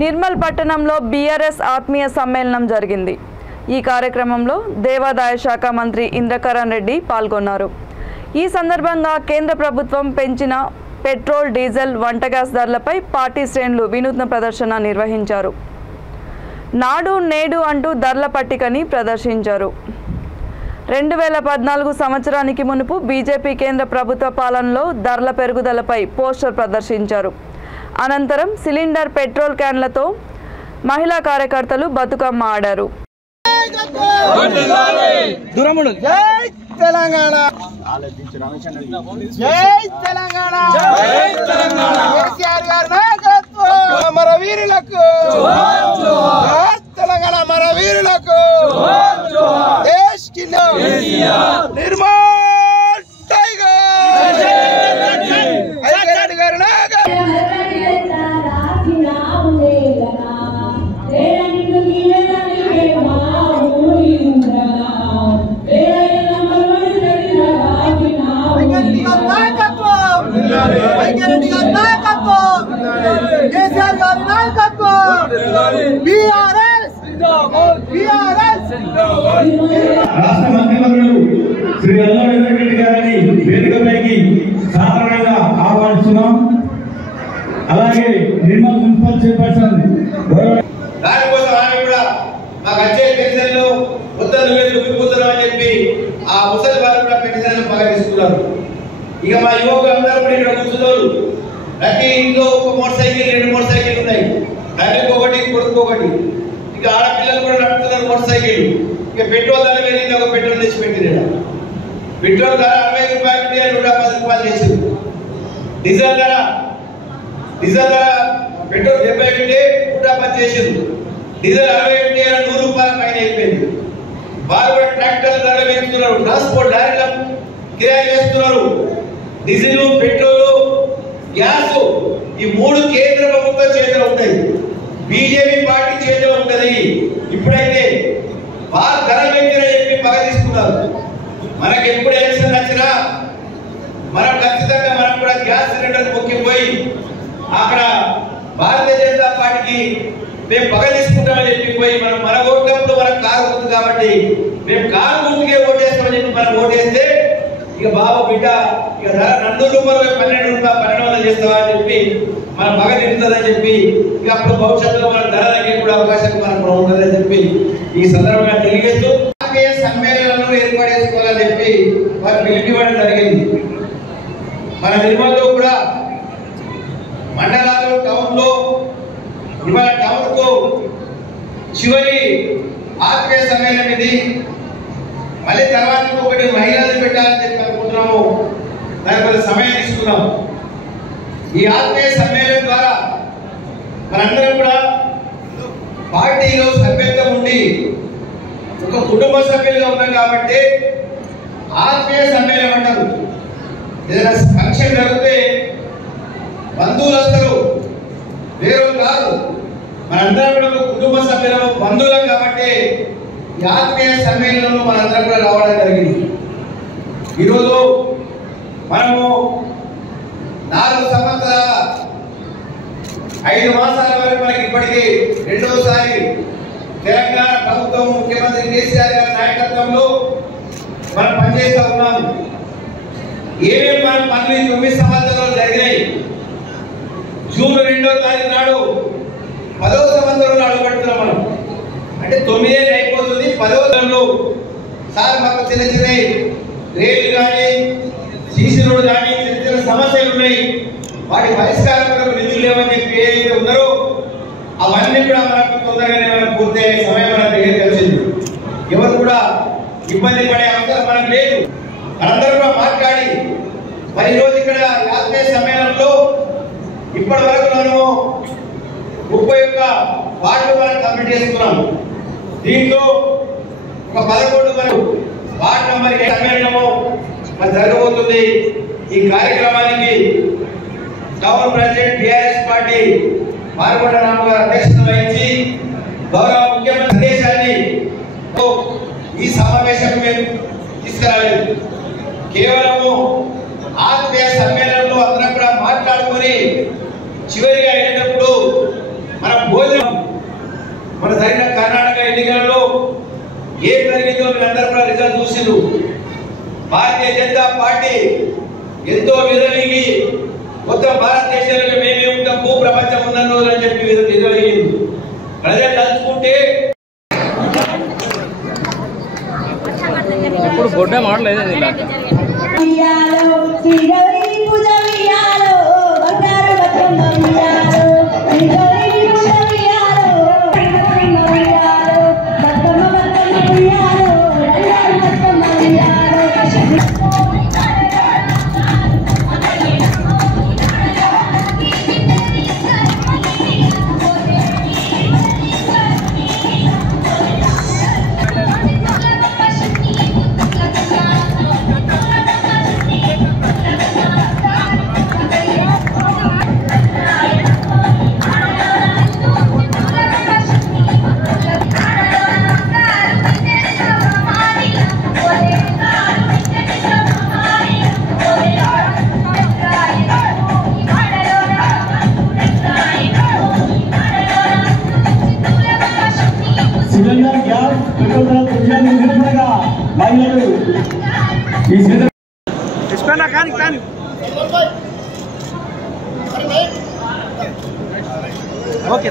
నిర్మల్ పట్టణంలో బీఆర్ఎస్ ఆత్మీయ సమ్మేళనం జరిగింది. ఈ కార్యక్రమంలో దేవాదాయ శాఖ మంత్రి ఇంద్రకరణ్ రెడ్డి పాల్గొన్నారు. ఈ సందర్భంగా కేంద్ర ప్రభుత్వం పెంచిన పెట్రోల్, డీజిల్, వంట గ్యాస్ ధరలపై పార్టీ శ్రేణులు వినూత్న ప్రదర్శన నిర్వహించారు. నాడు నేడు అంటూ ధరల పట్టికని ప్రదర్శించారు. 2014 సంవత్సరానికి మునుపు బీజేపీ కేంద్ర ప్రభుత్వ పాలనలో ధరల పెరుగుదలపై పోస్టర్ ప్రదర్శించారు. అనంతరం సిలిండర్, పెట్రోల్ క్యాన్లతో మహిళా కార్యకర్తలు బతుకమ్మ ఆడారు. రాష్ట్ర మంత్రివర్యులు శ్రీ అల్లారెడ్డి గారిని వేదికపైకి సాధారణంగా ఆహ్వానిస్తున్నాం. అలాగే నిర్మల్ మున్సిపల్ చైర్పర్సన్ దానికోసం ఆమె కూడా మాకు వచ్చే పెన్షన్లు ఉత్తర్వులు చూపిపోతున్నాం అని చెప్పి ఆ ముసలి వారు కూడా పెన్షన్లు బాగా తీసుకున్నారు. ఇక మా యువకులందరూ కూడా ఇక్కడ కూర్చున్నారు. ప్రతి ఇంట్లో ఒక మోటార్ సైకిల్, 2 మోటార్ సైకిల్ ఉన్నాయి. తండ్రికి ఒకటి, కొడుకు ఒకటి. ఇక ఆడపిల్లలు కూడా నడుపుతున్నారు మోటార్ సైకిల్. ఇక పెట్రోల్ ధర పెరిగింది, ఒక పెట్రోల్ తెచ్చి పెట్టిన పెట్రోల్ ధర 60 రూపాయలు 110 రూపాయలు చేసింది. డీజిల్ ధర పెట్రోల్ 70 ఉంటే 110 చేసింది. డీజిల్ 60 ఉంటే 100 రూపాయల పైన అయిపోయింది. వారు కూడా ట్రాక్టర్ల ధర పెంచుతున్నారు, ట్రాన్స్పోర్ట్ లారీల కిరాయి వేస్తున్నారు. డీజిల్, పెట్రోల్, గ్యాస్ ఈ 3 కేంద్ర ప్రభుత్వం చేతిలో ఉంటాయి, బీజేపీ పార్టీ చేతిలో ఉంటుంది. ఇప్పుడైతే వారు ధర పెంచని చెప్పి పగ తీసుకున్నారు. మనకి ఎప్పుడు ఎలక్షన్ వచ్చినా మనం ఖచ్చితంగా మనం కూడా గ్యాస్ సిలిండర్ మొక్కిపోయి అక్కడ భారతీయ జనతా పార్టీకి మేము పగ తీసుకుంటామని చెప్పిపోయి మనం మన ఓట్లప్పుడు మనకు కారు ఉంటుంది కాబట్టి మేము కారు గుర్తుకే ఓటేస్తామని చెప్పి మనం ఓటేస్తే ఇక బాబు బిడ్డ ఇక ధర 2 రూపాయలు 12 రూపాయలు 1200 చేస్తావా అని చెప్పి మన పగ తిరుగుతుందని చెప్పి ఇక అప్పుడు భవిష్యత్తులో మన ధర తగ్గే కూడా అవకాశం మనకు ఉంటుందని చెప్పి ఈ సందర్భంగా తెలియజేస్తూ ఆత్మీయ సమ్మేళనాలను ఏర్పాటు చేసుకోవాలని చెప్పి వారు పిలిపివ్వడం జరిగింది. మన నిర్మల్లో కూడా మండలాలు, టౌన్లో ఇవాళ టౌన్కు చివరి ఆత్మీయ సమ్మేళనం ఇది. మళ్ళీ తర్వాత ఒకటి మహిళలు పెట్టాలని చెప్పి అనుకుంటున్నాము. దానికి కొంత సమయం తీసుకున్నాం. ఈ ఆత్మీయ సమ్మేళనం ద్వారా మనందరం కూడా పార్టీలో సభ్యత్వం ఉండి ఒక కుటుంబ సభ్యులుగా ఉన్నాం కాబట్టి ఆత్మీయ సమ్మేళనం అంటారు. ఏదైనా ఫంక్షన్ జరిగితే బంధువులు వస్తారు, వేరు కాదు. మనందరం కూడా ఒక కుటుంబ సభ్యులము, బంధువులం కాబట్టి ఈ ఆత్మీయ సమ్మేళనంలో మనందరం కూడా రావడం జరిగింది. ఈరోజు మనము 4 సంవత్సరాల 5 మాసాల వరకు మనకి ఇప్పటికీ 2వసారి తెలంగాణ ప్రభుత్వం ముఖ్యమంత్రి కేసీఆర్ గారి నాయకత్వంలో మనం పనిచేస్తూ ఉన్నాము. ఏమేమి మన పనులు 9 సంవత్సరాలు జరిగినాయి. జూన్ 2వ తారీఖు నాడు 10వ సంవత్సరంలో అడుగుపెడుతున్నాం మనం. అంటే 9 ఏళ్ళు అయిపోతుంది. 10వ సంవత్సరంలో సార్ మాకు చిన్న చిన్న రేట్లు కానీ, సీసీ రోడ్డు కానీ చిన్న చిన్న సమస్యలు ఉన్నాయి, వాటి పరిష్కారం కొరకు నిధులు లేవని చెప్పి ఏదైతే ఉన్నారో అవన్నీ కూడా మనకు తొందరగానే మనం పూర్తయ్యే సమయం మన దగ్గరికి వచ్చింది. ఎవరు కూడా ఇబ్బంది పడే అవసరం మనకు లేదు. మనందరూ కూడా మాట్లాడి మరి ఈరోజు ఇక్కడ ఆత్మీయ సమ్మేళనంలో ఇప్పటి వరకు మనము 31 వార్డులు మనం కంప్లీట్ చేసుకున్నాం. దీంట్లో ఒక 11 వరకు వార్డు నెంబర్ సమ్మేళనము మరి జరగబోతుంది. ఈ కార్యక్రమానికి town president BRS party Markonda రాము గారు అధ్యక్షత వహించి గౌరవ ముఖ్యమంత్రి సందేశాన్ని ఈ సమావేశం తీసుకురాలేదు. కేవలము ఆత్మీయ సమ్మేళనంలో అందరం కూడా మాట్లాడుకొని చివరిగా వెళ్ళినప్పుడు మనం భోజనం మన జరిగిన కర్ణాటక ఎన్నికలలో ఏం జరిగిందో మీరందరూ కూడా రిజల్ట్ చూసిరు. భారతీయ జనతా పార్టీ ఎంతో విరవిగి మొత్తం భారతదేశంలో మేమే ఉంటాం, భూ ప్రపంచం ఉన్న రోజులు అని చెప్పి విరవిగింది. ప్రజలు తలుచుకుంటే ఇప్పుడు గొడ్డ మాడలేదు సిలిండర్ గ్యాస్ పెట్రోల్ ధర పెంచడానికి నిరసనగా మహిళలు ఈ ఓకే.